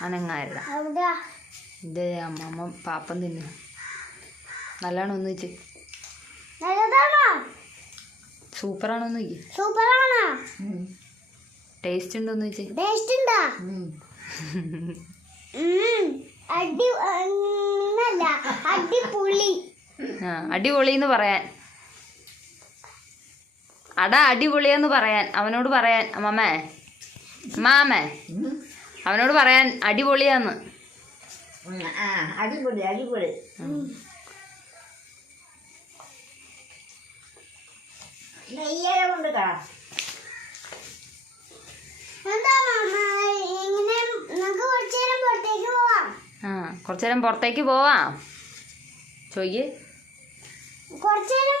അനങ്ങാരിട അവിടെ. ഇത് അമ്മമ്മ പാപ്പം തിന്നു. നല്ലോണം ഒന്ന് വെച്ച്. നല്ലതാണോ? സൂപ്പറാണോ ഒന്ന് സൂപ്പറാണോ? ടേസ്റ്റ് ഉണ്ടോ എന്ന് വെച്ച്. ടേസ്റ്റ് ഉണ്ടോ? അടി അടിപൊളി. ആ അടിപൊളിന്ന് പറയാൻ. അടാ അടിപൊളിയെന്ന് പറയാൻ. അവനോട് പറയാൻ. അമ്മമ്മേ. മാമേ അവനോട് പറയാൻ അടിപൊളിയാന്ന്. ആ അടിപൊളി അടിപൊളി. നെയ്യര കൊണ്ട് എന്താ മാമ ഇങ്ങനെ നമുക്ക് കുറച്ചു പുറത്തേക്ക് പോവാം. ആ കുറച്ചു നേരം പുറത്തേക്ക് പോവാം. ചോയ്ക്ക് കുറച്ചു നേരം